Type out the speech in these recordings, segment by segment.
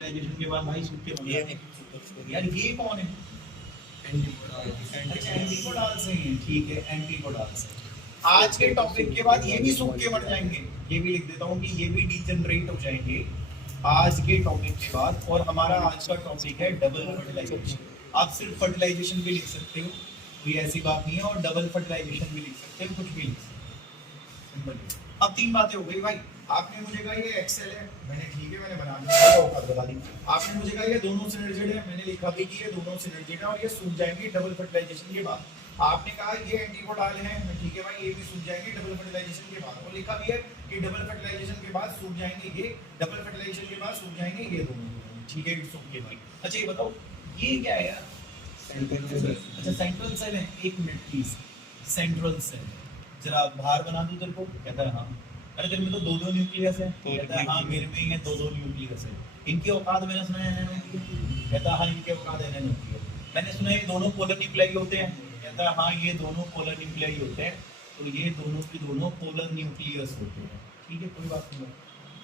Graduation के बाद भाई सूख के मर जाते हैं। यार ये कौन है? अच्छा एंटीकोडाल से हैं, ठीक है एंटीकोडाल से। आज के टॉपिक के बाद ये भी सूख के मर जाएंगे, ये भी लिख देता हूँ कि ये भी डिजनरेट हो जाएंगे आज के टॉपिक के बाद। और हमारा आज का टॉपिक है डबल फर्टिलाइजेशन। आप सिर्फ फर्टिलाइजेशन भी लिख सकते हो, कोई ऐसी बात नहीं है, और डबल फर्टिलाइजेशन भी लिख सकते हो, कुछ भी लिख सकते हो। अब तीन बातें हो गई भाई। आपने मुझे कहा ये एक्सेल है, मैंने ठीक है मैंने बना दिया, बता दी। आपने मुझे कहा ये दोनों सिनर्जिड है, मैंने लिखा भी कि ये दोनों सिनर्जिड है और ये सूख जाएंगे डबल फर्टिलाइजेशन के बाद। आपने कहा ये एंटीकोडाल है, मैं ठीक है भाई ये भी सूख जाएंगे डबल फर्टिलाइजेशन के बाद, और लिखा भी है कि डबल फर्टिलाइजेशन के बाद सूख जाएंगे ये, डबल फर्टिलाइजेशन के बाद सूख जाएंगे ये दोनों, ठीक है सूख के भाई। अच्छा ये बताओ ये क्या है यार? अच्छा सेंट्रल सेल है, एक मिनट प्लीज। सेंट्रल सेल जरा बाहर बना दूं तेरे को? कहता है हाँ। अरे तेरे में तो दो न्यूक्लियस है। कहता है हाँ मेरे में ही है दो न्यूक्लियस है। इनकी औकात मैंने सुना है एनएनओ। कहता है हाँ इनकी औकात एनएनओ की है। मैंने सुना है दोनों पोलर न्यूक्लियाई होते हैं। कहता है हाँ ये दोनों पोलर न्यूक्लियाई होते हैं, तो ये दोनों की दोनों पोलर न्यूक्लियस होते हैं, ठीक है कोई बात नहीं,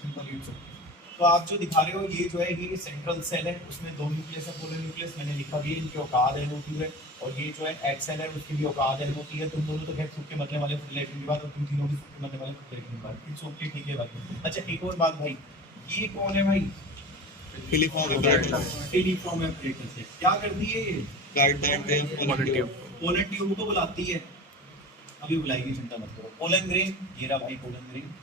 सिंपल इट्स ओके। तो आप जो दिखा रहे हो ये जो है ये सेंट्रल सेल है, उसमें दो न्यूक्लियस है, पोलर न्यूक्लियस मैंने लिखा भी है, इनकी औकात एनएनओ की है। और ये जो है एक्सेल है उसकी भी औकात एनएनओ की है। तुम दोनों तो खैर सूख के मरने वाले फर्टिलाइजेशन के बाद, और तुम तीनों भी सूख के मरने वाले फर्टिलाइजेशन के बाद, इट्स ओके ठीक है भाई। अच्छा एक और बात भाई, ये कौन है भाई? फिलीफॉर्म एपरेटस है। क्या करती है ये? पोलन ट्यूब को बुलाती है, अभी बुलाएगी चिंता मत करो। पोलन ग्रेन, ये रहा भाई पोलन ग्रेन।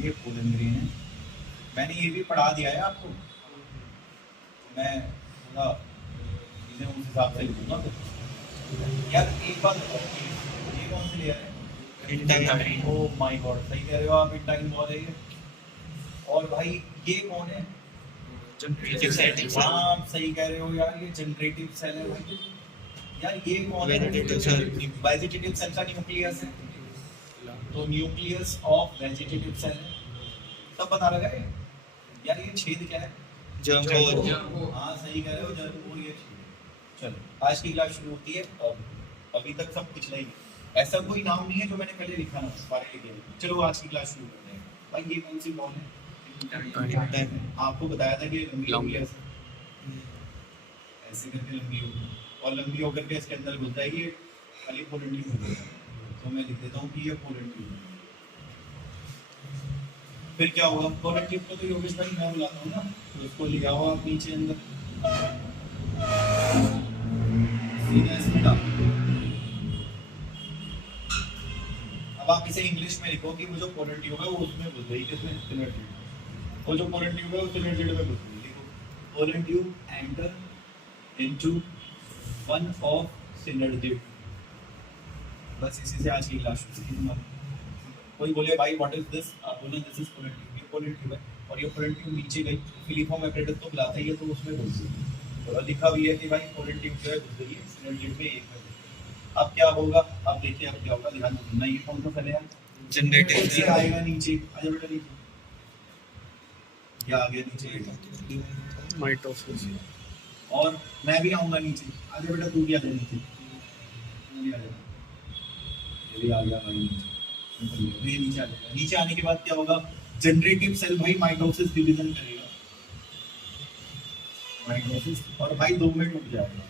ये पोलन ग्रेन है, मैंने ये भी पढ़ा दिया है आपको, मैं थोड़ा चीजें उस हिसाब से लिखूंगा। यार एक बात बताओ, ये कौन सी लेयर है? ओह माय गॉड सही कह रहे हो आप, इंटाइन बॉल है ये। और भाई ये कौन है? हाँ सही कह रहे हो यार, ये जनरेटिव सेल है भाई। यार ये कौन है? वेजिटेटिव सेल का न्यूक्लियस है, तो न्यूक्लियस ऑफ वेजिटेटिव सेल है, तब पता लगा है। यार ये छेद क्या है? हाँ सही कह रहे हो जर्म। ये चलो आज की क्लास शुरू होती है। अभी तक सब कुछ नहीं, ऐसा कोई नाम नहीं है जो मैंने पहले लिखा ना, सारे लिखे हैं। चलो आज की क्लास शुरू करते हैं। भाई ये कौन सी बॉल है? आपको बताया था कि लंबी लंबी ऐसे करके लंबी होगी, और लंबी होकर के इसके अंदर घुस जाएगी, खाली पोलर ट्यूब होगा। तो मैं लिख देता हूँ कि ये पोलर ट्यूब है। फिर क्या होगा? पोलर ट्यूब को तो योगेश भाई मैं बुलाता हूँ ना, तो उसको ले आओ आप नीचे अंदर, सीधा इसमें डाल। अब आप इसे इंग्लिश में लिखो कि वो जो पोलर ट्यूब है वो उसमें घुस गई, किसमें? Sinner tube. वो जो पोलर ट्यूब है वो सिनर ट्यूब में घुस गई। देखो polar tube enter into one of Sinner tube. बस इसी से आज की क्लास शुरू होगी। कोई बोले भाई व्हाट इज दिस, आप बोलो दिस इज पोलर ट्यूब। ये पोलर ट्यूब है और ये पोलर ट्यूब नीचे गई, फिलीफॉर्म एपरेटस तो बुलाता ही है, तो उसमें घुस गई। और लिखा भी है कि भाई पोलर ट्यूब जो है घुस गई है सिनर ट्यूब में, एक में। अब क्या होगा? अब देखिए अब क्या होगा, ध्यान देना। ये कौन सा सेल है? जनरेटिव सेल आएगा नीचे, आ जा बेटा नीचे, क्या आ गया नीचे? माइटोसिस। और मैं भी आऊंगा नीचे, आ जा बेटा तू भी आ जा नीचे, तू भी आ जा, ये भी आ गया भाई नीचे। ये नीचे आ जाएगा। नीचे आने के बाद क्या होगा? जनरेटिव सेल भाई माइटोसिस डिवीजन करेगा, माइटोसिस, और भाई 2 मिनट रुक जाएगा।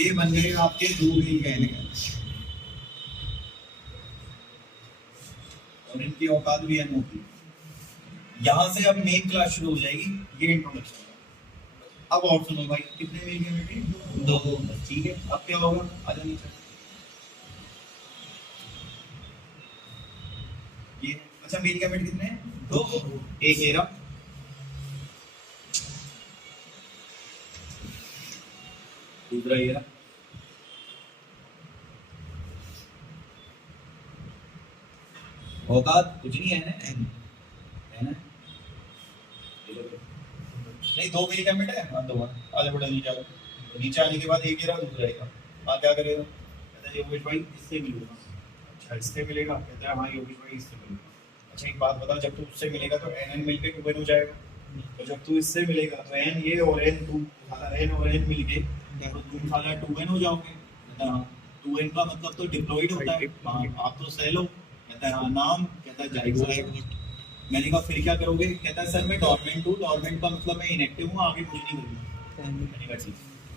ये बन गए आपके 2 मील का एलिमेंट, और इनकी औकात भी है मोटी। यहाँ से अब मेन क्लास शुरू हो जाएगी, ये इंट्रोडक्शन। अब और सुनो भाई, कितने मील के मीटिंग? 2, ठीक है। अब क्या होगा? आजा नीचे। ये अच्छा मील का मीट कितने हैं? 2, एक ये रहा, दूसरा ये रहा। औकात कुछ नहीं है ना, है ना? नहीं 2 मील का मीट है। हाँ 2, आजा बेटा नीचे आओ। नीचे आने के बाद एक ये रहा, दूसरा ये रहा। हाँ क्या करेगा? कहता है योगेश भाई इससे मिलूंगा। अच्छा इससे मिलेगा? कहता है हाँ योगेश भाई इससे मिलेगा। अच्छा एक बात बता, जब तू उससे मिलेगा तो एन मिलके 2n हो जाएगा, तो जब तू इससे मिलेगा तो n ये और n तू साला n और n मिलके तो तुम साला 2n हो जाओगे। 2n का मतलब तो डिप्लॉइड होता है। आप तो सेल हो, कहता है हाँ नाम, कहता है जाइगोट। मैंने कहा फिर क्या करोगे? कहता है सर मैं डोरमेंट हूँ, डोरमेंट का मतलब मैं इनएक्टिव हूँ, आगे कुछ नहीं करूँगा। मैंने कहा ठीक।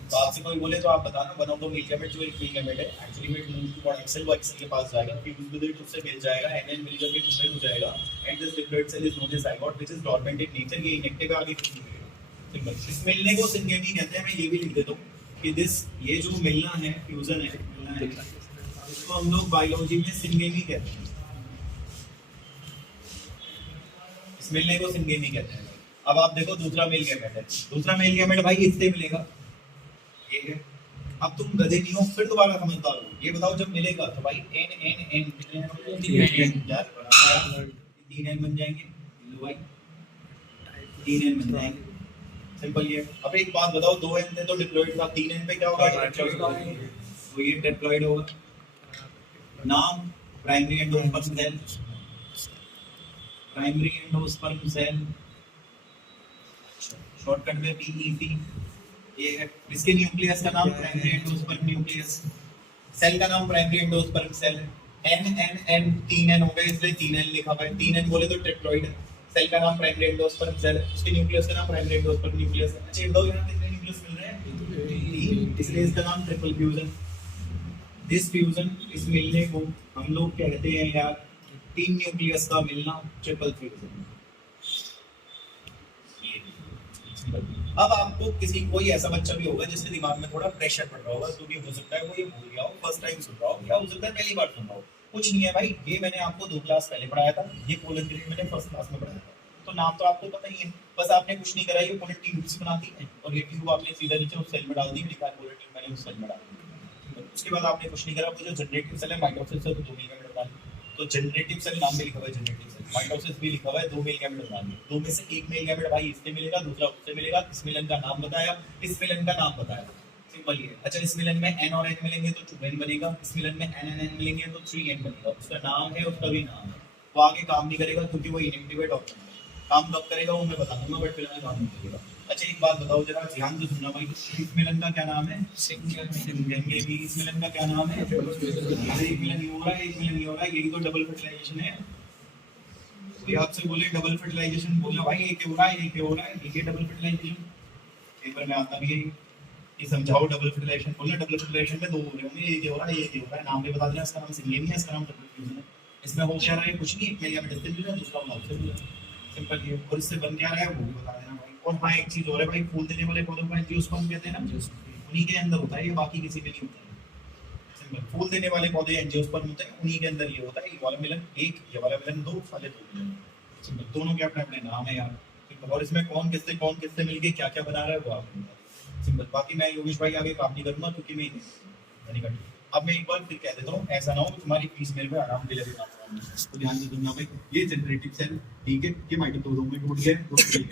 तो आपसे कोई बोले तो आप बताना one of the male gamete जो एक मील गैमेट है एक्चुअली में मूव टू गॉड एक्सेल, वो एक्सेल के पास जाएगा, फ्यूज विद इट उससे मिल जाएगा, एनएन मिल करके डिफरेंट हो जाएगा, and this diploid cell is known as zygote which is dormant in nature, ये इनएक्टिव है, आगे कुछ नहीं करेगा। सिंपल। इस मिलने को सिंगेमी कहते हैं। मैं ये भी लिख देता हूँ कि दिस, ये जो मिलना है, फ्यूजन है, मिलना है, इसको हम लोग बायोलॉजी में सिंगेमी कहते हैं। इस मिलने को सिंगेमी कहते हैं। अब आप देखो दूसरा मेल गैमेट है, दूसरा मेल गैमेट भाई इससे मिलेगा, ये है। अब तुम गधे नहीं हो, फिर दोबारा समझदार हो। ये बताओ जब मिलेगा तो भाई एन एन एन कितने हैं यार? 3 एन बन जाएंगे। लो भाई 3 एन बन जाएंगे, सिंपल ये। अब एक बात बताओ, 2 एन थे तो डिप्लॉयड था, 3 एन पे क्या होगा? तो ये डिप्लॉयड होगा। नाम primary endosperm cell, primary endosperm cell, shortcut में पीईसी, ये है। इसके न्यूक्लियस का नाम प्राइमरी एंडोस्पर्म न्यूक्लियस, सेल का नाम प्राइमरी एंडोस्पर्म सेल है। एन एन एन 3 एन हो गए, इसलिए 3 एन लिखा हुआ है। 3 एन बोले तो ट्रिप्लॉइड है। सेल का नाम प्राइमरी एंडोस्पर्म सेल है, उसके न्यूक्लियस का नाम प्राइमरी एंडोस्पर्म न्यूक्लियस है। अच्छा ये बताओ यहाँ कितने न्यूक्लियस मिल रहे हैं? 3, इसलिए इसका नाम ट्रिपल फ्यूजन। दिस फ्यूजन, इस मिलने को हम लोग कहते हैं यार 3 न्यूक्लियस का मिलना, ट्रिपल फ्यूजन। अब आपको किसी कोई ऐसा बच्चा भी होगा जिसके दिमाग में थोड़ा प्रेशर पड़ रहा होगा, क्योंकि हो सकता है वो ये भूल गया हो, फर्स्ट टाइम सुन रहा हो, या हो सकता है पहली बार सुन रहा हो। कुछ नहीं है भाई, ये मैंने आपको 2 क्लास पहले पढ़ाया था, ये कोलन ग्रेड मैंने फर्स्ट क्लास में पढ़ाया था, तो नाम तो आपको पता ही है। बस आपने कुछ नहीं करा, ये कोलन ट्यूब्स बनाती है और ये ट्यूब आपने सीधा नीचे उस सेल में डाल दी, लिखा है कोलन ट्यूब, मैंने उस सेल में डाल दी। उसके बाद आपने कुछ नहीं करा, वो जो जनरेटिव सेल है माइटोसिस से, तो 2 मिल गैमेट बना, तो जनरेटिव सेल नाम में लिखा हुआ है जनरेटिव सेल, माइटोसिस भी लिखा हुआ है, 2 मिल गैमेट बना दिए। 2 में से एक मिल गैमेट भाई इससे मिलेगा, दूसरा उससे मिलेगा। इस मिलन का नाम बताया, इस मिलन का नाम बताया, सिंपल ये। अच्छा इस मिलन में n और n मिलेंगे तो 2n बनेगा, इस मिलन में n n n मिलेंगे तो 3n बनेगा। उसका नाम है, उसका भी नाम है, वो आगे काम नहीं करेगा क्योंकि वो इनएक्टिव डॉक्टर है। काम कब करेगा वो मैं बता दूंगा, बट फिलहाल काम नहीं करेगा। अच्छा एक बात बताओ जरा ध्यान से सुनना भाई, इस मिलन का क्या नाम है? सिंगेमी। इस मिलन का क्या नाम है? एक मिलन ये हो रहा है, एक मिलन ये हो रहा है, यही तो डबल फर्टिलाइजेशन है। कोई आपसे बोले डबल फर्टिलाइजेशन, बोला भाई एक हो रहा है, एक हो रहा है, एक डबल फर्टिलाइजेशन। पेपर में आता भी है ये, समझाओ डबल फर्टिलाइजेशन। बोलना डबल फर्टिलाइजेशन में 2 हो रहे होंगे, एक हो रहा है, एक हो रहा है, नाम भी बता देना। इसका नाम सिंगेमी है, इसका नाम डबल फ्यूजन है। इसमें हो क्या रहा है? कुछ नहीं, एक में गैमेट इससे मिल रहा है, दूसरा वाला उससे मिल रहा है, सिंपल ये। और इससे बन क्या रहा है वो भी बता देना भाई। और हाँ एक चीज और है भाई, फूल देने वाले पौधों को एंजियोस्पर्म कहते हैं ना, उन्हीं के अंदर होता है ये, बाकी किसी में नहीं होता है। सिंपल, फूल देने वाले पौधे एंजियोस्पर्म होते हैं, उन्हीं के अंदर ये होता है। ये वाला मिलन 1, ये वाला मिलन 2, वाले 2 मिलन। सिंपल, दोनों के अपने अपने नाम है यार। सिंपल, और इसमें कौन किससे मिलके क्या क्या बना रहा है वो आपको बता। सिंपल, बाकी मैं योगेश भाई आगे काम नहीं करूंगा क्योंकि मैं नहीं करती। अब मैं एक बार फिर कह देता हूँ, ऐसा ना हो कि तुम्हारी फीस मेरे पे आराम से लगेगा, तो ध्यान से सुनना भाई। ये जनरेटिव सेल, ठीक है, ये माइटोकॉन्ड्रिया में टूट गया,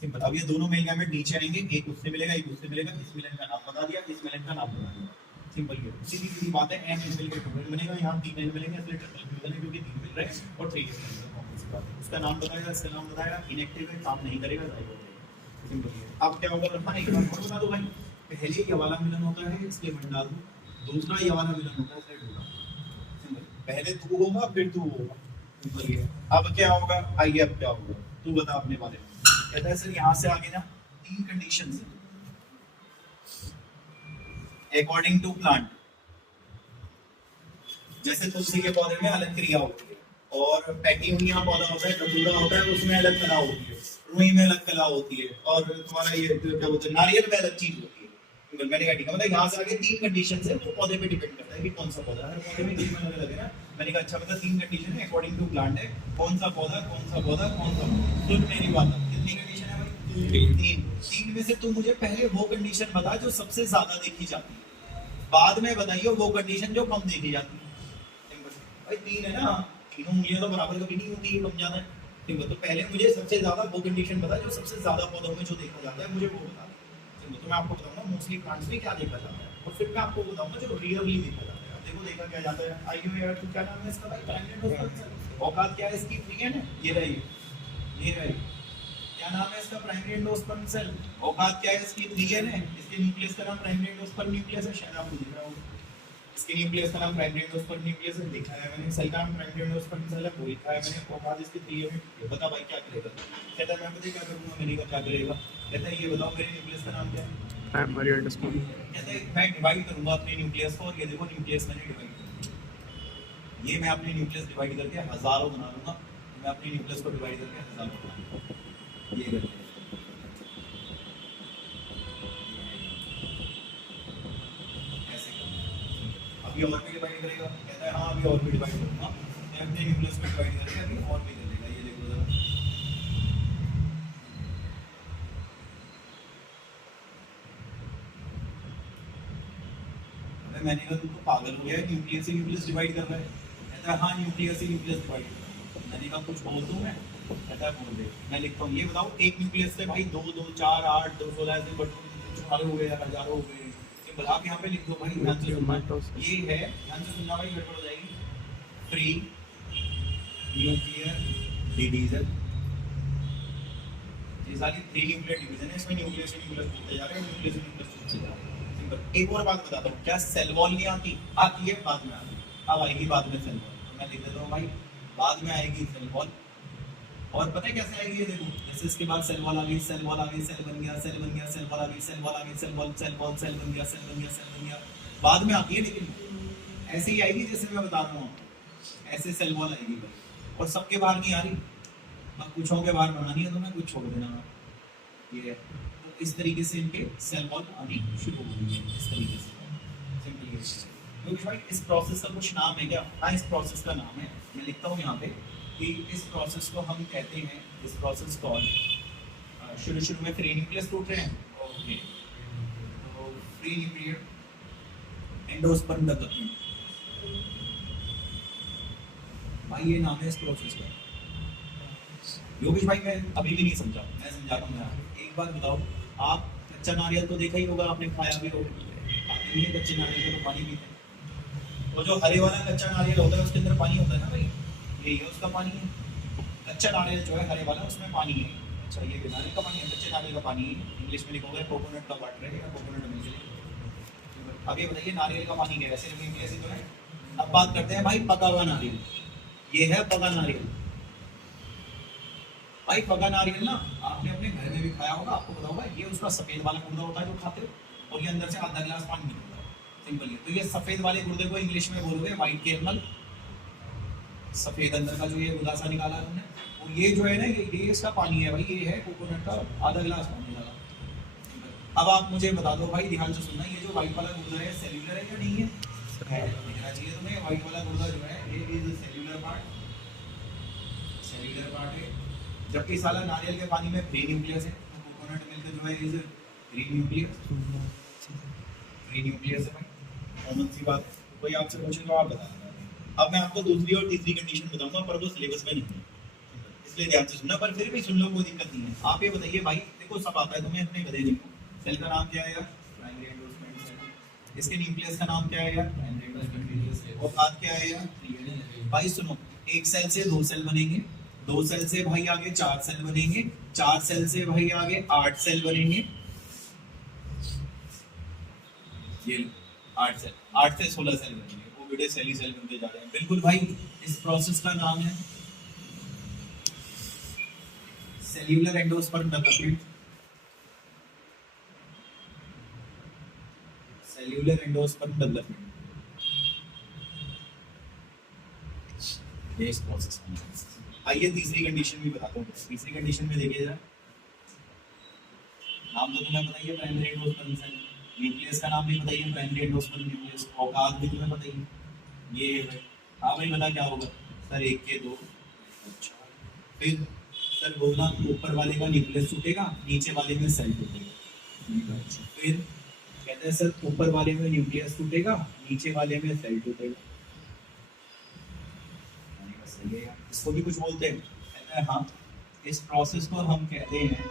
सिंपल। अब ये दोनों मेल गैमेट नीचे आएंगे, एक उससे मिलेगा, एक उससे मिलेगा। इस मिलन का नाम बता दिया, इस मिलन का नाम बता दिया, सिंपल। ये सीधी सीधी बात है। एन मिल के टोटल बनेगा, यहाँ 3 एन मिलेंगे, इसलिए ट्रिपल फ्यूजन है क्योंकि 3 मिल रहे हैं और 3 उसका नाम बताएगा, इसका नाम बताएगा, इनएक्टिव है, काम नहीं करेगा, सिंपल। अब क्या होगा? हाँ एक बात और बता दो भाई, पहले ये वाला मिलन होता है, इसलिए मैं डाल दूं। दूसरा ये वाला मिलन होता है, इसलिए ढूंढा, सिंपल। पहले तू होगा फिर तू होगा, सिंपल ये। अब क्या होगा? आइए अब क्या होगा, तू बता अपने बारे में। कहता है सर यहाँ से आगे ना 3 कंडीशंस हैं अकॉर्डिंग टू प्लांट। जैसे तुलसी के पौधे में अलग क्रिया होती है, और पैकिंगिया पौधा होता है, कपूरा होता है, उसमें अलग कला होती है, रुई में अलग कला होती है, और तुम्हारा ये क्या बोलते हैं नारियल में अलग चीज होती है। मैंने कहा ठीक है, मतलब यहाँ से आगे 3 कंडीशन है, वो पौधे पे डिपेंड करता है कि कौन सा पौधा है। हर पौधे में 3 अलग है ना। मैंने कहा अच्छा मतलब 3 कंडीशन है अकॉर्डिंग टू प्लांट है, कौन सा पौधा, कौन सा पौधा, कौन सा पौधा। सुन मेरी बात, कितनी कंडीशन है भाई? 3 में से तुम मुझे पहले वो कंडीशन बता जो सबसे ज्यादा देखी जाती है, बाद में बताइए वो कंडीशन जो कम देखी जाती है। भाई 3 है ना, तीनों उंगलियां तो बराबर कभी नहीं होती, कम ज्यादा है। तो पहले मुझे सबसे ज्यादा वो कंडीशन बता जो सबसे ज्यादा पौधों में जो देखा जाता है, मुझे वो बता। तो मैं आपको बताऊंगा मोस्टली प्लांट्स में क्या देखा जाता है, और फिर मैं आपको बताऊंगा जो रियरली देखा जाता है। देखो देखा क्या जाता है, आइयो यार तो क्या नाम है इसका भाई? प्राइमरी औकात क्या है इसकी? 3 है, ये रही, ये रही। क्या नाम है इसका? Primary endosperm cell. औकात क्या है इसकी? 3 है। इसके न्यूक्लियस का नाम प्राइमरी एंडोस्पर्म न्यूक्लियस है, शायद आपको दिख रहा होगा। इसके न्यूक्लियस का नाम प्राइमरी एंडोस्पर्म न्यूक्लियस है, लिखा है मैंने। सेल का नाम प्राइमरी एंडोस्पर्म सेल है, वो लिखा है मैंने। और बाद इसके 3 यूनिट, बता भाई क्या करेगा? कहता है मैं पता है क्या करूंगा, मैंने कहा क्या करेगा? कहता है ये बताओ मेरे न्यूक्लियस का नाम क्या है? Primary endosperm. कहता है मैं डिवाइड करूंगा अपने न्यूक्लियस को, और ये देखो न्यूक्लियस मैंने डिवाइड किया। ये मैं अपने न्यूक्लियस डिवाइड करके हजारों बना लूंगा। मैं अपने न्यूक्लियस को डिवाइड करके हजारों बना लूंगा। ये करके ऐसे करना। अभी और भी डिवाइड करेगा। कहता है हाँ अभी और भी डिवाइड करूंगा। मैं अपने न्यूक्लियस को डिवाइड करके अभी और भी कर देगा। ये देखो जरा, मैंने कहा तू तो पागल हो गया है, न्यूक्लियस से न्यूक्लियस डिवाइड कर रहा है। कहता है हाँ न्यूक्लियस से न्यूक्लियस डिवाइड कर रहा है। मैंने कहा कुछ बोल दूं मैं? कहता है बोल दे। मैं लिखता हूँ, ये बताओ एक न्यूक्लियस से भाई 2 2 4 8 2 16 ऐसे बटन हो गए, हजारों हो गए। सिंपल आप यहाँ पे लिख दो भाई, ध्यान से सुनना। ये है, ध्यान से सुनना भाई, गड़बड़ हो जाएगी। फ्री न्यूक्लियर डिवीजन, ये सारी 3 न्यूक्लियर डिवीजन है। इसमें न्यूक्लियस से न्यूक्लियस टूटते जा रहे हैं, न्यूक्लियस से न्यूक्लियस टूटते जा रहे हैं। एक और बात बताता हूँ, क्या सेल वॉल नहीं आती? आती है, बाद में आती है। अब आएगी बाद में सेल वॉल, तो मैं लिख देता हूँ भाई बाद में आएगी सेल वॉल। और पता है कैसे आएगी? ये देखो, जैसे इसके बाद सेल वॉल आ गई, सेल वॉल आ गई, सेल बन गया, सेल बन गया, सेल वॉल आ गई, सेल वॉल आ गई, cell wall, cell wall, cell बन गया, सेल बन गया, सेल बन गया, बाद में आती है। लेकिन ऐसे ही आएगी जैसे मैं बता रहा हूँ, ऐसे सेल वॉल आएगी भाई। और सबके बाहर नहीं आ रही। अब कुछों के बाहर बनानी है तो मैं कुछ छोड़ देना। ये तो इस तरीके से इनके सेल वॉल आनी शुरू हो गई है, इस तरीके से। सिंपल ये क्योंकि भाई इस प्रोसेस का कुछ नाम है क्या? हाँ, इस प्रोसेस का नाम है, मैं लिखता हूँ यहाँ पे कि इस प्रोसेस को हम कहते हैं, इस प्रोसेस को शुरू में फ्री न्यूक्लियस टूट रहे हैं। ओके, तो फ्री न्यूक्लियर एंडोस्पर्म डेवलपमेंट, भाई ये नाम है इस प्रोसेस का। योगेश भाई मैं अभी भी नहीं समझा, मैं समझा रहा हूँ यार। एक बात बताओ, आप कच्चा नारियल तो देखा ही होगा, आपने खाया भी होगा। खाते नहीं है कच्चे नारियल को, तो पानी पीते हैं। वो जो हरे वाला कच्चा नारियल होता है उसके अंदर पानी होता है ना भाई, यही है उसका पानी है। कच्चा नारियल जो है हरे वाला, उसमें पानी है। अच्छा, ये नारियल का पानी है, कच्चे नारियल का पानी है। इंग्लिश में लिखा हुआ है कोकोनट का वाटर है, या कोकोनट मिल्क। अब ये बताइए नारियल का पानी क्या है? सिर्फ ऐसे तो है। अब बात करते हैं भाई पका हुआ नारियल। ये है पका नारियल। भाई पका नारियल ना आपने अपने घर में भी खाया होगा, आपको पता होगा। ये उसका सफेद वाला गुर्दा होता है जो खाते हो, और ये अंदर से आधा गिलास पानी निकलता है। सिंपल ये। तो ये सफेद वाले गुर्दे को इंग्लिश में बोलोगे व्हाइट केरनल। सफेद अंदर का जो ये गुदासा निकाला हमने, वो ये जो है ना, ये इसका पानी है भाई। ये है कोकोनट का आधा गिलास पानी डाला। अब आप मुझे बता दो भाई, ध्यान से सुनना, ये जो व्हाइट वाला गुर्दा है सेल्यूलर है या नहीं है? दिखना चाहिए तुम्हें। व्हाइट वाला गुर्दा जो है ये is cellular part, cellular part है। जबकि साला नारियल के पानी में फ्री न्यूक्लियस है, तो कोकोनट मिल्क जो है is free nucleus, free nucleus है भाई। कॉमन सी बात है। कोई आपसे पूछेगा तो आप बता देना। अब मैं आपको दूसरी और तीसरी कंडीशन बताऊंगा, पर वो सिलेबस में नहीं है, इसलिए ध्यान से सुनना। पर फिर भी सुन लो, कोई दिक्कत नहीं है। आप ये बताइए भाई, देखो सब आता है तुम्हें, अपने गधे देखो। सेल का नाम क्या है यार? Primary endosperm cell. इसके न्यूक्लियस का नाम क्या है यार? Primary endosperm nucleus. और बात क्या है यार? भाई सुनो, एक सेल से 2 सेल बनेंगे, 2 सेल से भाई आगे 4 सेल बनेंगे, 4 सेल से भाई आगे 8 सेल बनेंगे। ये 8 सेल, 8 से 16 सेल बनेंगे। वो बड़े सेल ही सेल बनते जा रहे हैं। बिल्कुल भाई, इस प्रोसेस का नाम है cellular endosperm development. Cellular endosperm development, ये इस प्रोसेस का नाम है। आइए तीसरी कंडीशन भी बताता हूँ। तीसरी कंडीशन में देखिए जरा, नाम तो तुम्हें बताइए प्राइमरी एंडोस्पर्म सेल। न्यूक्लियस का नाम भी बताइए प्राइमरी एंडोस्पर्म न्यूक्लियस। औकात भी तुम्हें बताइए। ये है भाई। हाँ भाई बता क्या होगा? सर 1 के 2। अच्छा, फिर सर बोलना ऊपर वाले का न्यूक्लियस टूटेगा, नीचे वाले में सेल टूटेगा। फिर कहते हैं सर ऊपर वाले में न्यूक्लियस टूटेगा, नीचे वाले में सेल टूटेगा। सही है यार, इसको भी कुछ बोलते हैं। कहते हैं हाँ, इस प्रोसेस को हम कहते हैं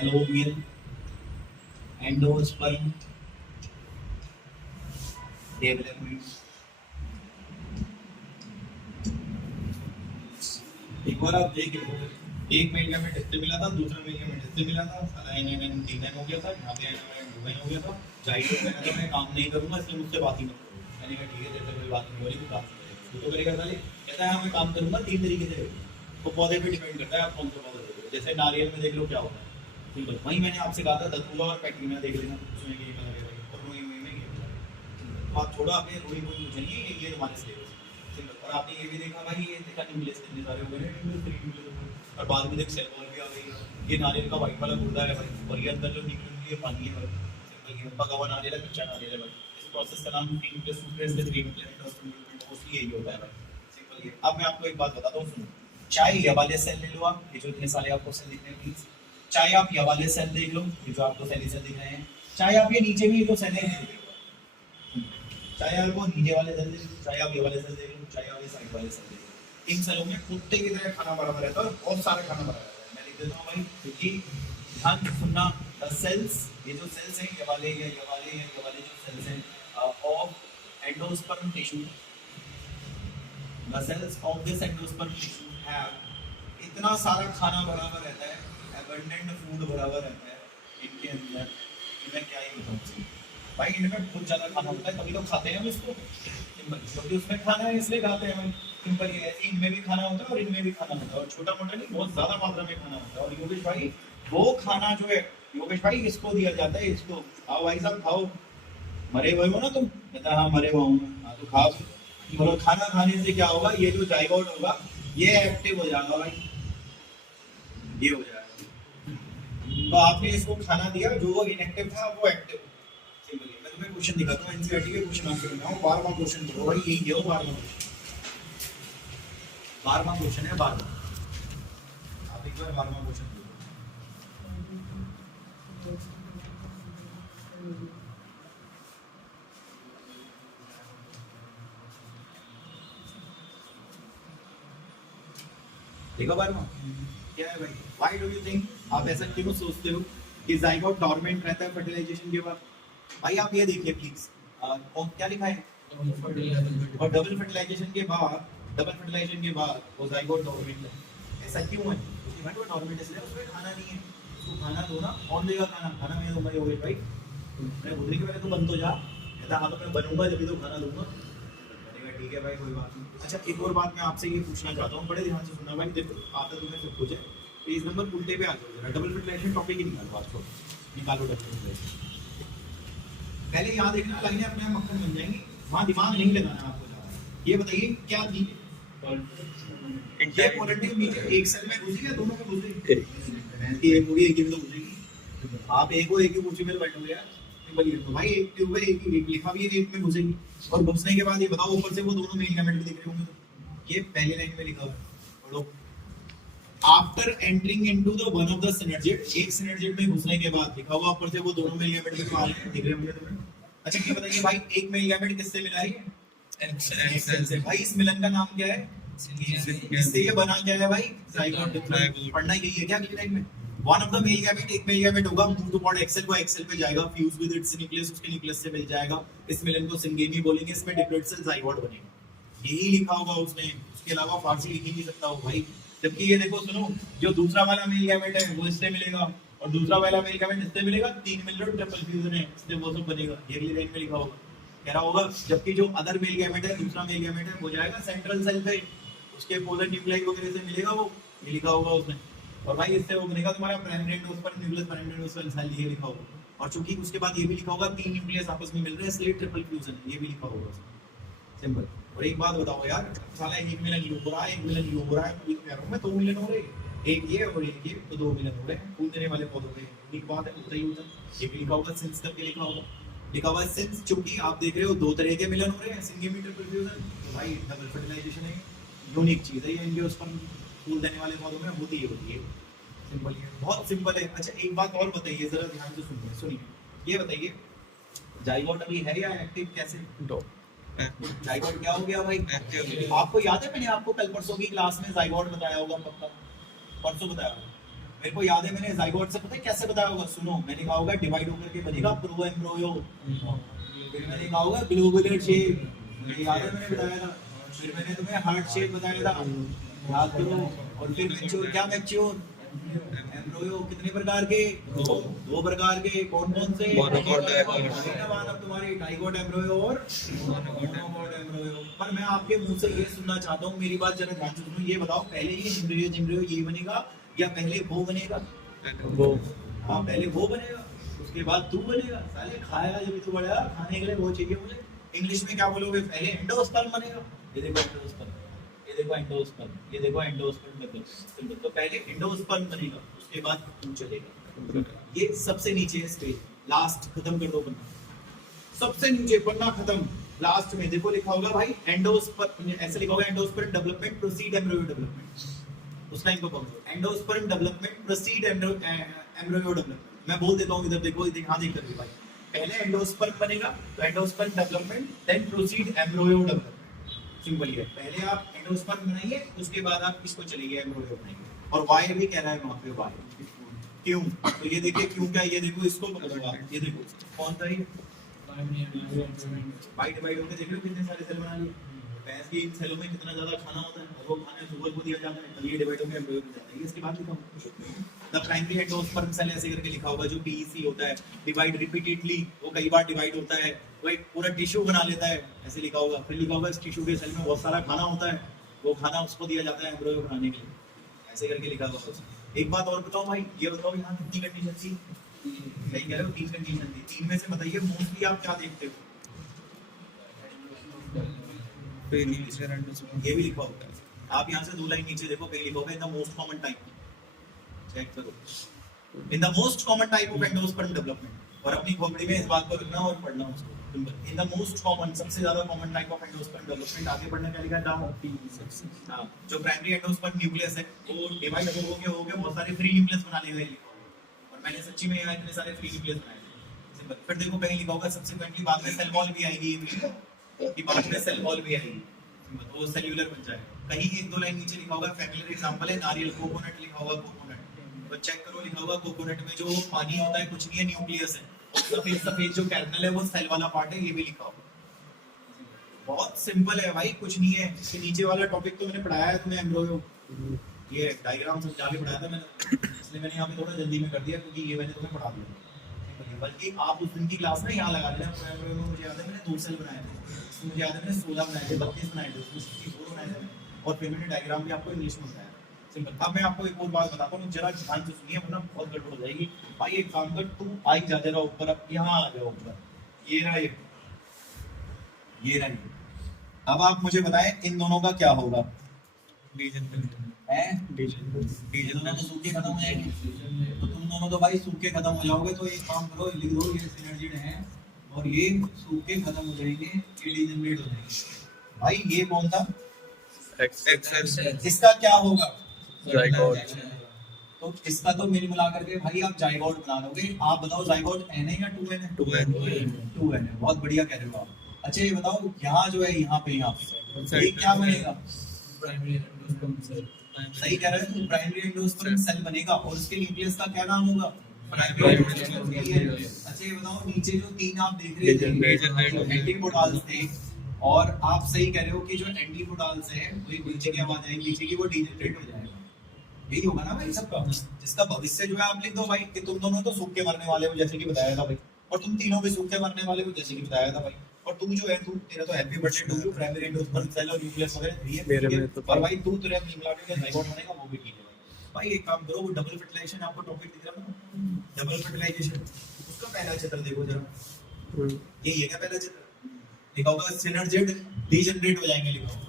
एलोमियल एंडोस्पर्म डेवलपमेंट। एक बार आप देख लो, एक मेल गैमेट इससे मिला था, दूसरा मेल गैमेट इससे मिला था, साला एनएमएन डीएन हो गया था, यहाँ पे एनएमएन डीएन हो गया था। जाइगोट में अगर मैं काम नहीं करूंगा इसलिए मुझसे बात ही मत करो। मैंने कहा ठीक है, तेरे से कोई बात नहीं हो रही, तू काम करेगा। तू तो करेगा साले, कहता है हाँ मैं काम करूंगा 3 तरीके से। तो पौधे पे डिपेंड करता है आप कौन सा पौधा देखो। जैसे नारियल में देख लो क्या होता है, ठीक है। वहीं मैंने आपसे कहा था धतूरा और पैक्टिनिया देख लेना, उसमें ये कलर है भाई, और रुई में ये कलर है। तो आप छोड़ो, आपने रुई कोई मुझे नहीं है, ये तुम्हारे सिलेबस सिंपल। और आपने ये भी देखा भाई, ये देखा न्यूक्लियस कितने सारे हो गए हैं, न्यूक्लियस 3 न्यूक्लियस। और बाद में देख सेल वॉल भी आ गई है। ये नारियल का व्हाइट वाला गुर्दा है भाई, और ये अंदर जो निकली ये पानी है भाई, सिंपल। ये पका हुआ नारियल है, कच्चा नारियल है भाई। इस प्रोसेस का नाम 3 + 2 + 3 + मोस्टली यही होता है भाई, सिंपल। ये अब मैं आपको एक बात बताता हूँ, सुनो। चाहे ये वाले सेल ले लो आप, ये जो इतने सारे आपको सेल दिख रहे हैं प्लीज, चाहे आप ये वाले सेल देख लो, ये जो आपको सेल दिख रहे हैं, चाहे आप ये नीचे भी जो सेल है ये देख लो, चाहे आप वो नीचे वाले सेल देख लो, चाहे आप ये वाले सेल देख लो, चाहे आप ये साइड वाले सेल देख लो। इन सेलों में कुत्ते की तरह खाना भरा रहता है और बहुत सारा खाना भरा रहता है। मैं लिख देता हूँ भाई, क्योंकि ध्यान सुनना, द सेल्स, ये जो सेल्स हैं ये वाले या ये वाले या ये वाले जो सेल्स हैं of endosperm tissue, the cells of this endosperm tissue have इतना सारा खाना भरा हुआ रहता है, एबंडेंट फूड भरा हुआ रहता है इनके अंदर कि मैं क्या ही बताऊँ भाई। इनमें बहुत ज़्यादा खाना होता है, तभी तो खाते हैं हम इसको, सिंपल। क्योंकि उसमें खाना है इसलिए खाते हैं भाई, सिंपल। ये ऐसे इनमें भी खाना होता है और इनमें भी खाना होता है, और छोटा मोटा नहीं, बहुत ज़्यादा मात्रा में खाना होता है। और योगेश भाई वो खाना जो है, योगेश भाई इसको दिया जाता है, इसको आओ भाई साहब खाओ, मरे हुए हो ना तुम, कहता हाँ मरे हुआ हूँ, हाँ तो खाओ। और खाना खाने से क्या होगा, ये जो जाइगोट होगा ये एक्टिव हो जाएगा भाई, ये हो जाएगा। तो आपने इसको खाना दिया, जो वो इनएक्टिव था वो एक्टिव। सिंपल। मैं तुम्हें क्वेश्चन दिखाता हूँ, एनसीईआरटी के क्वेश्चन आंसर बनाओ, 12वां क्वेश्चन करो भाई, यही है वो 12वां क्वेश्चन है, 12वां। आप एक बार 12वां क्वेश्चन दो। देखो 12वां क्या है भाई, व्हाई डू यू थिंक, आप ऐसा क्यों सोचते हो कि जाइगोट डोरमेंट रहता है फर्टिलाइजेशन के बाद? भाई आप ये देखिए प्लीज, और क्या लिखा है, और डबल फर्टिलाइजेशन के बाद वो जाइगोट डोरमेंट है। ऐसा क्यों है? क्योंकि भाई वो डोरमेंट इसलिए उसमें खाना नहीं है, उसको खाना दो ना, कौन देगा खाना? खाना मैं दूंगा योगेश भाई, मैं बोलने के पहले तो बन तो जा, कहता हाँ तो मैं बनूंगा जब भी तो खाना दूंगा। मैंने कहा ठीक है भाई कोई बात नहीं। अच्छा एक और बात मैं आपसे ये पूछना चाहता हूँ, बड़े ध्यान से सुनना भाई, देखो आता तुम्हें सब कुछ है, पेज नंबर उल्टे पे आ जाओ जरा, डबल फर्टिलाइजेशन टॉपिक ही निकालो आज को, निकालो डबल फर्टिलाइजेशन। पहले यहाँ देखना, लाइनें अपने आप मक्खन बन जाएंगी, वहाँ दिमाग नहीं लगाना आपको ज़्यादा। ये बताइए क्या थी ये पॉलिटिव नीचे एक सेल में घुसी या दोनों में घुसी? एक होगी, एक ही में तो घुसेगी। आप एक हो, एक ही पूछी में बैठ हो गया, तो भाई एक ट्यूब है, एक लिखा भी है, एक में घुसेगी। और घुसने के बाद ये बताओ ऊपर से वो दोनों मेल गैमेट भी दिख रहे होंगे, तो ये पहली लाइन में लिखा हुआ है, पढ़ो। After entering into the one of the synergid, एक सिनर्जिड में घुसने के बाद लिखा हुआ ऊपर से वो दोनों मेल गैमेट भी दिख रहे होंगे तुम्हें। अच्छा ये बताइए भाई, एक मेल गैमेट किससे मिला है? एक्सेल से। भाई इस मिलन का नाम क्या है? इससे ये बना क्या है भाई? जाइगोट। पढ़ना यही है क्या अगली लाइन में? One of the male gamete, एक मेल गैमेट होगा, मूव टुवर्ड एक्सेल, वो एक्सेल पे जाएगा, फ्यूज विद इट्स न्यूक्लियस, उसके न्यूक्लियस से मिल जाएगा। इस मिलन को सिंगेमी बोलेंगे, इसमें डिप्लॉइड सेल जाइगोट बनेगा। यही लिखा होगा उसने, उसके अलावा फारसी लिख ही नहीं सकता हो भाई। जबकि ये देखो सुनो, जो दूसरा वाला मेल गैमेट है वो इससे मिलेगा, और दूसरा वाला मेल गैमेट इससे मिलेगा, 3 मिल रहा ट्रिपल फ्यूजन है, इससे वो सब बनेगा। ये अगली लाइन में लिखा होगा, कह रहा होगा। जबकि जो अदर मेल गैमेट है, दूसरा मेल गैमेट है, वो जाएगा सेंट्रल सेल पे, उसके पोलर न्यूक्लियाई वगैरह से मिलेगा वो, ये लिखा होगा उसमें। और भाई इससे वो बनेगा तुम्हारा primary endosperm nucleus, primary endosperm cell, ये लिखा होगा। और चूंकि उसके बाद ये भी लिखा होगा 3 न्यूक्लियस आपस में मिल रहे हैं, इसलिए ट्रिपल फ्यूजन है, ये भी लिखा होगा उसमें। सिंपल। और एक बात बताओ यार, साला एक मिलन यू हो रहा है, एक मिलन यू हो रहा है, तो कह रहा हूं मैं 2 मिलन हो रहे हैं, एक ये और एक ये, तो 2 मिलन हो रहे हैं। फूल देने वाले पौधों में यूनिक बात है, होता ही होता है। ये भी लिखा होगा, सिंस करके लिखा होगा, लिखा हुआ है सिंस। चूंकि आप देख रहे हो 2 तरह के मिलन हो रहे हैं, सिंगेमी ट्रिपल फ्यूजन, तो भाई डबल फर्टिलाइजेशन है, यूनिक चीज है ये, एंजियोस्पर्म फूल देने वाले पौधों में होती है। सिंपल है, बहुत सिंपल है। अच्छा एक बात और बताइए, जरा ध्यान से सुनिए, ये बताइए जाइगोट अभी है या एक्टिव? कैसे जाइगोट क्या हो गया भाई? आपको याद है मैंने आपको कल परसों की क्लास में जाइगोट बताया होगा, पक्का परसों बताया होगा, मेरे को याद है। मैंने जाइगोट से पता है कैसे बताया होगा? सुनो, मैंने कहा होगा डिवाइड होकर के बनेगा प्रो एम्ब्रियो, फिर मैंने कहा होगा ग्लोबुलर शेप, याद है मैंने बताया था। फिर मैंने तुम्हें हार्ट शेप बताया था, याद करो। और फिर मैच्योर, क्या मैच्योर? एम्ब्रियो कितने प्रकार के? दो प्रकार के। कौन कौन से? मोनोकोट अब तुम्हारे डाइकोट एम्ब्रियो और मोनोकोट एम्ब्रियो। पर मैं आपके मुंह से ये सुनना चाहता हूँ, मेरी बात जरा ध्यान से सुनो। ये बताओ, पहले ये एम्ब्रियो ये बनेगा या पहले वो बनेगा? वो हाँ, पहले वो बनेगा, उसके बाद तू बनेगा। साले खाएगा जब तू बनेगा, खाने के लिए वो चाहिए मुझे। इंग्लिश में क्या बोलोगे? पहले एंडोस्पर्म बनेगा। ये देखो एंडोस्पर्म, ये देखो एंडोस्पर्म, ये देखो एंडोस्पर्म। तो पहले एंडोस्पर्म बनेगा, उसके बाद तू चलेगा। ये सबसे नीचे है स्टेज, लास्ट खत्म कर दो पन्ना। सबसे नीचे पन्ना खत्म, लास्ट में देखो लिखा होगा भाई एंडोस्पर्म, ऐसे लिखा होगा endosperm development proceed embryo development. उस लाइन को पढ़ो, endosperm development proceed embryo development. मैं बोल देता हूँ, इधर देखो, यहाँ देख करके भाई। पहले एंडोस्पर्म बनेगा, तो endosperm development, then proceed embryo development. Simple ही है, पहले आप एंडोस्पर्म बनाइए, उसके बाद आप इसको चलिए एम्ब्रियो बनाइए। और वाई भी कह रहा है वहाँ पे, वाई क्यों? तो ये देखिए क्यों क्या, ये देखो इसको पकड़ो आप, ये देखो कौन सा ये वाई डिवाइड होकर देख लो कितने सारे सेल बना लिए। भैंस के इन सेलों में कितना ज्यादा खाना होता है, और वो खाने सुअर को दिया जाता है, तो ये डिवाइड होकर एम्ब्रियो में जाता है। इसके बाद लिखा होगा द प्राइमरी एंडोस्पर्म सेल, ऐसे करके लिखा होगा। जो पीईसी होता है, डिवाइड रिपीटेडली, वो कई बार डिवाइड होता है, वो एक पूरा टिश्यू बना लेता है, ऐसे लिखा होगा। फिर लिखा होगा इस टिश्यू के सेल में बहुत सारा खाना होता है, वो खाना उसको दिया जाता है एम्ब्रियो बनाने के लिए, ऐसे करके लिखा होगा। एक बात और बताओ भाई, ये बताओ यहाँ कितनी कंडीशन थी? सही कह रहे हो, 3 कंडीशन थी। 3 में से बताइए मोस्टली आप क्या देखते हो? ये भी लिखा होगा। आप यहाँ से 2 लाइन नीचे देखो, कहीं लिखा होगा in the most common type. Check करो, in the most common type of endosperm development. और अपनी खोपड़ी में इस बात को रखना और पढ़ना उसको। इन द मोस्ट कॉमन, सबसे ज्यादा common type of endosperm development. आगे पढ़ना क्या लिखा है? हाँ, जो प्राइमरी एंडोस्पर्म न्यूक्लियस है, वो डिवाइड हो गया, बहुत सारे फ्री न्यूक्लियस बना लिए गए। और मैंने सच्ची में यहाँ इतने सारे फ्री न्यूक्लियस बनाए थे। फिर देखो कहीं लिखा होगा सब्सिक्वेंटली बाद में सेल वॉल भी आएगी, कि बाद में सेल वॉल भी आएगी, वो सेल्यूलर बन जाएगा। कहीं 1-2 लाइन नीचे लिखा होगा फैमिलियर एग्जांपल है नारियल, कोकोनट लिखा होगा, कोकोनट। तो चेक करो, लिखा होगा कोकोनट में जो पानी होता है कुछ नहीं है, न्यूक्लियस है। सफेद सफेद जो कैरनल है वो सेल वाला पार्ट है, ये भी लिखा होगा। बहुत सिंपल है भाई, कुछ नहीं है। इसके नीचे वाला टॉपिक तो मैंने पढ़ाया है तुम्हें एम्ब्रियो, ये डायग्राम समझा के पढ़ाया था मैंने, इसलिए मैंने यहाँ पे थोड़ा जल्दी में कर दिया, क्योंकि ये मैंने तुम्हें पढ़ा दिया। बल्कि आप उस दिन की क्लास में यहाँ लगा देना। एम्ब्रियो में मुझे याद है मैंने 2 सेल बनाए थे, मुझे याद है मैंने 16 बनाए थे, 32 बनाए थे, उसमें 64 बनाए थे, और फिर मैंने डायग्राम भी आपको इंग्लिश में बताया। सिंपल। अब मैं आपको एक और बात बताता हूँ, जरा ध्यान से सुनिए, वरना बहुत गड़बड़ हो जाएगी। भाई एक काम कर, तू आई जा जरा ऊपर, अब यहाँ आ जाओ ऊपर, ये रहा ये रहा। अब आप मुझे बताएं इन दोनों का क्या होगा? दोनों तो सूखे खत्म हो जाएंगे, तो तुम दोनों तो भाई सूखे खत्म हो जाओगे। तो एक काम करो, लिख दो ये सिनर्जिड है, और ये सूखे खत्म हो जाएंगे, ये डीजनरेट हो जाएंगे। भाई ये कौन था? इसका क्या होगा? जाइगोट। तो इसका तो मेरी मिला करके भाई आप जाइगोट बना लोगे। आप बताओ जाइगोट n है या 2n है? 2n है, बहुत बढ़िया कह रहे हो आप। अच्छा ये बताओ, यहाँ जो है यहाँ पे ये क्या बनेगा? सही कह रहे हो, प्राइमरी एंडोस्पर्म सेल बनेगा, और उसके न्यूक्लियस का क्या नाम होगा? अच्छा ये बताओ, नीचे जो 3 आप देख रहे थे एंटीपोडाल्स थे, और आप सही कह रहे हो कि जो एंटीपोडाल्स है वो नीचे की आवाज आएगी, नीचे की वो डीजनरेट हो जाएगा। यही होगा ना भाई सबका? जिसका भविष्य जो है आप लिख दो भाई कि तुम दोनों तो सूख के मरने वाले हो, जैसे कि बताया था भाई, और तुम तीनों भी सूख के मरने वाले हो, जैसे कि बताया था भाई। और तू जो है, तू तेरा तो happy birthday to you, primary endosperm cell और न्यूक्लियस वगैरह ठीक है। और भाई तू तेरा मिलाने का जाइगोट बनेगा, वो भी ठीक है भाई। एक काम करो, वो डबल फर्टिलाइजेशन आपको टॉपिक दिख रहा है ना, डबल फर्टिलाइजेशन, उसका पहला चित्र देखो जरा। यही है क्या पहला चित्र? लिखा होगा सिनर्जिड डीजनरेट हो जाएंगे लिखा होगा,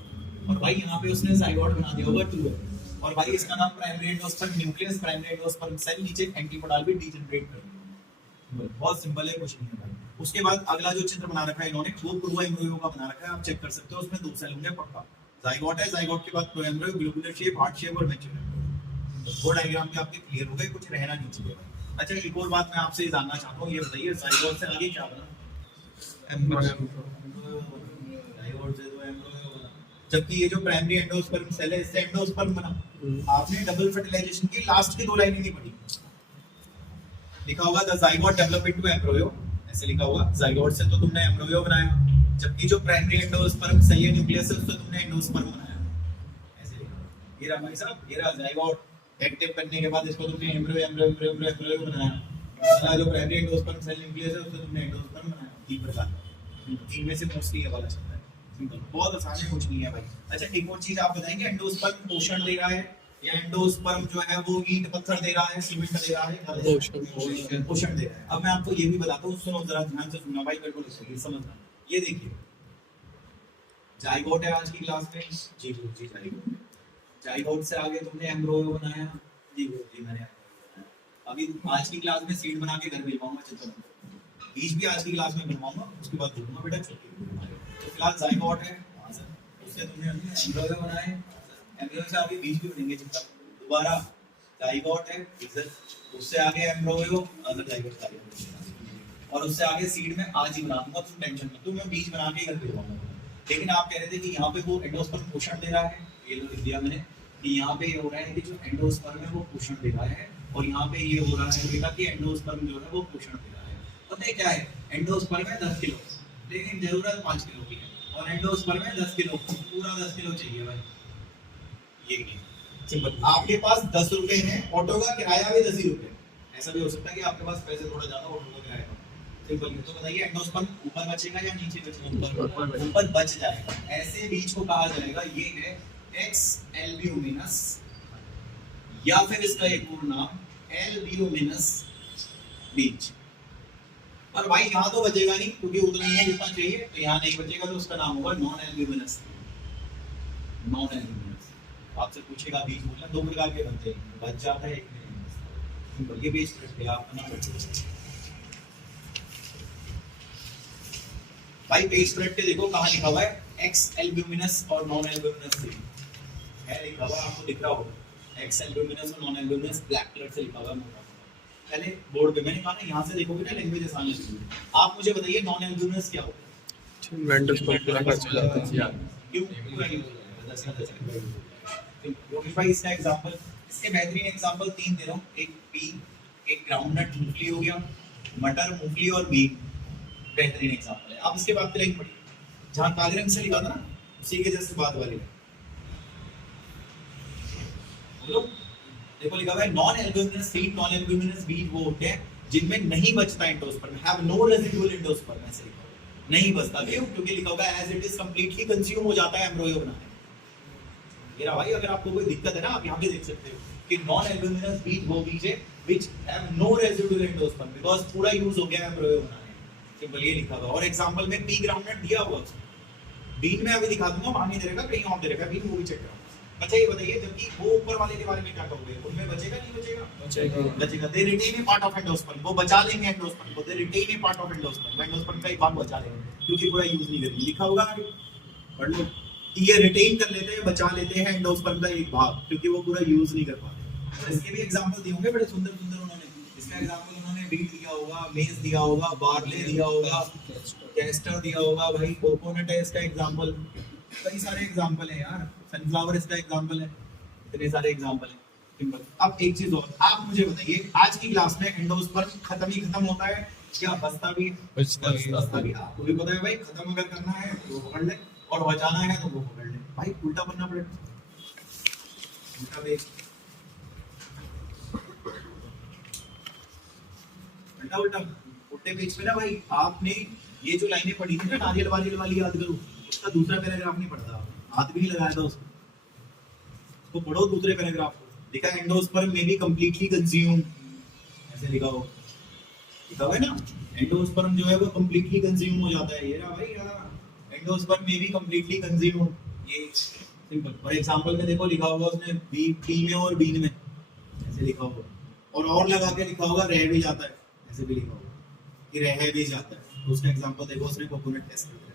और भाई यहाँ पे उसने जाइगोट बना दिया होगा 2 है, और भाई इसका नाम primary endosperm nucleus, primary endosperm cell, नीचे एंटीपोडाल भी डीजनरेट कर देंगे। बहुत सिंपल है, कुछ नहीं है भाई। उसके बाद अगला जो चित्र बना रखा है इन्होंने, वो प्रो एम्ब्रियो का बना रखा है, आप चेक कर सकते हो, उसमें 2 सेल होंगे पक्का। जाइगोट है, जाइगोट के बाद pro embryo, globular shape, heart shape और मैच्योर। वो डायग्राम भी आपके क्लियर हो गए, कुछ रहना नहीं चाहिए। अच्छा एक और बात मैं आपसे जानना चाहता हूँ, ये बताइए जाइगोट से आगे क्या बना? जबकि ये जो प्राइमरी एंडोस्पर्म सेल है, इससे एंडोस्पर्म बना। आपने डबल फर्टिलाइजेशन की लास्ट की 2 लाइनें नहीं पढ़ी। लिखा होगा the zygote develop into embryo, ऐसे लिखा होगा। जाइगोट से तो तुमने एम्ब्रियो बनाया, जबकि जो प्राइमरी एंडोस्पर्म सेल न्यूक्लियस है उससे तुमने एंडोस्पर्म बनाया, ऐसे लिखा। ये रहा भाई साहब, ये रहा जाइगोट। एक्टिव करने के बाद इसको तुमने एम्ब्रियो बनाया। जो प्राइमरी एंडोस्पर्म सेल न्यूक्लियस है उससे तुमने एंडोस्पर्म बनाया। 3 प्रकार, इनमें से मोस्टली ये वाला चलता है। सिंपल, बहुत आसान है, कुछ नहीं है भाई। अच्छा एक और चीज आप बताएंगे, एंडोस्पर्म पोषण दे रहा है या एंडोस्पर्म जो है वो ईंट पत्थर दे रहा है, सीमेंट दे रहा है? पोषण दे रहा है। अब मैं आपको ये भी बताता हूँ, सुनो जरा ध्यान से सुनना भाई, बिल्कुल समझना। ये देखिए जाइगोट है आज की क्लास में, जी जी जाइगोट। जाइगोट से आगे तुमने एम्ब्रियो बनाया, जी जी मैंने अभी आज की क्लास में सीड बना के घर भिजवाऊंगा, चिंता मत करो। बीज भी आज की क्लास में बनवाऊंगा, उसके बाद दूंगा बेटा छुट्टी। तो फिलहाल जाइगोट है, हां सर, उससे तुमने एम्ब्रियो बनाए, एम्ब्रियो से आगे बीज भी बनेंगे, चिंता दोबारा जाइगोट है, इधर उससे आगे एम्ब्रियो, अंदर जाइगोट, और उससे आगे सीड में आज ही बना दूंगा, तुम टेंशन मत लो, मैं बीज बना के घर भिजवाऊंगा। लेकिन आप कह रहे थे कि यहाँ पे वो एंडोस्पर्म पोषण दे रहा है, ये लो लिख दिया मैंने कि यहाँ पे ये हो रहा है कि जो एंडोस्पर्म है वो पोषण दे रहा है, और यहाँ पे ये हो रहा है बेटा कि एंडोस्पर्म जो है वो पोषण दे रहा है। पता है क्या है, एंडोस्पर्म है 10 किलो, लेकिन जरूरत 5 किलो की है, और एंडोस्पर्म है 10 किलो, पूरा 10 किलो चाहिए भाई। ये सिंपल, आपके पास 10 रुपए है, ऑटो का किराया भी 10 ही रुपए। ऐसा भी हो सकता है कि आपके पास पैसे थोड़ा ज्यादा, ऑटो का किराया कम। सिंपल, तो बताइए एंडोस्पर्म ऊपर बचेगा या नीचे बचेगा? ऊपर बच जाएगा। ऐसे बीज को कहा जाएगा, ये है एक्स एल्ब्यूमिनस, या फिर इसका एक और नाम एल्ब्यूमिनस बीज। पर भाई यहाँ तो बचेगा नहीं, क्योंकि उतना ही है जितना चाहिए, तो यहाँ नहीं बचेगा, तो उसका नाम होगा नॉन एल्ब्यूमिनस। नॉन एल्ब्यूमिनस आपसे पूछेगा बीज बोलना, 2 प्रकार के बनते हैं, बच जाता है एक में। ये बीज आप बना भाई, पेज पे देखो कहाँ लिखा हुआ है, एक्स एल्ब्यूमिनस और नॉन एल्ब्यूमिनस है लिखा हुआ, आपको दिख रहा होगा। एक्स एल्ब्यूमिनस और नॉन एल्ब्यूमिनस ब्लैक कलर से लिखा हुआ है मोटा। पहले बोर्ड पे मैंने कहा ना, यहाँ से देखोगे ना लैंग्वेज आसान लगेगी। आप मुझे बताइए नॉन एल्ब्यूमिनस क्या होता है? भाई इसका एग्जांपल, इसके बेहतरीन एग्जांपल 3 दे रहा हूँ। एक पी, एक ग्राउंडनट मूंगफली हो गया, मटर मूंगफली और बीन, बेहतरीन एग्जांपल है। आप इसके बाद की लाइन पढ़िए, जहां काले रंग से लिखा था ना, उसी के जैसे बाद वाली बोलो। देखो लिखा हुआ है non albuminous seed, non albuminous बीज वो होते हैं जिनमें नहीं बचता endosperm, have no residual endosperm, ऐसे लिखा हुआ है। नहीं बचता क्यों? क्योंकि लिखा हुआ है as it is completely consume हो जाता है एम्ब्रियो बनाने। ये रहा भाई, अगर आपको कोई दिक्कत है ना, आप यहाँ पे देख सकते हो कि नॉन एल्ब्यूमिनस बीज वो बीज है which have no residual endosperm, because पूरा यूज हो गया एम्ब्रियो बनाने। सिंपल ये लिखा हुआ, और एग्जांपल में पी ग्राउंडनट दिया हुआ है। बीन में अभी दिखा दूंगा, वहां नहीं दे रहेगा, कहीं और दे रहेगा बीन, वो भी चेक करो। अच्छा ये बताइए, जबकि वो ऊपर वाले के बारे में क्या कहोगे, उनमें बचेगा नहीं बचेगा? बचेगा, बचेगा। दे retain A part of endosperm, वो बचा लेंगे एंडोस्पर्म को, दे retain A part of endosperm, endosperm का एक भाग बचा लेंगे, क्योंकि पूरा यूज नहीं करेंगे। लिखा होगा आगे, पढ़ लो। ये रिटेन कर लेते हैं, बचा लेते हैं एंडोस्पर्म का एक भाग, क्योंकि वो पूरा यूज नहीं कर पाते। इसके भी एग्जांपल दिए होंगे बड़े सुंदर सुंदर उन्होंने। इसका एग्जांपल उन्होंने व्हीट दिया होगा, मेज दिया होगा, बार्ले दिया होगा, कैस्टर दिया होगा, भाई कोकोनट है इसका एग्जांपल, कई सारे एग्जांपल है यार, सनफ्लावर इसका एग्जांपल है, इतने सारे एग्जांपल है। सिंपल। अब एक चीज और, आप मुझे बताइए, आज की क्लास में एंडोस्पर्म खत्म ही खत्म होता है या बचता भी? बचता भी। आपको भी पता है भाई, खत्म अगर करना है तो वो पकड़ ले, और बचाना है तो वो पकड़ ले। भाई उल्टा बनना पड़ेगा, उल्टा पेज, उल्टा उल्टा उल्टे पेज पे ना भाई, आपने ये जो लाइनें पढ़ी थी ना, नारियल वाली याद करो, उसका दूसरा पैराग्राफ नहीं पढ़ता, हाथ भी नहीं लगाया था उसको, तो पढ़ो दूसरे पैराग्राफ को। लिखा है एंडोस्पर्म में भी कंप्लीटली कंज्यूम, ऐसे लिखा हो, लिखा हुआ है ना, एंडोस्पर्म जो है वो कंप्लीटली कंज्यूम हो जाता है। ये रहा भाई, एंडोस्पर्म में भी कंप्लीटली कंज्यूम, ये सिंपल। और एग्जांपल में देखो लिखा होगा उसने बी में और बीन में, ऐसे लिखा होगा, और लगा के लिखा होगा रह भी जाता है, ऐसे भी लिखा होगा कि रह भी जाता है। उसका एग्जांपल देखो, उसने कोकोनट टेस्ट कर दिया।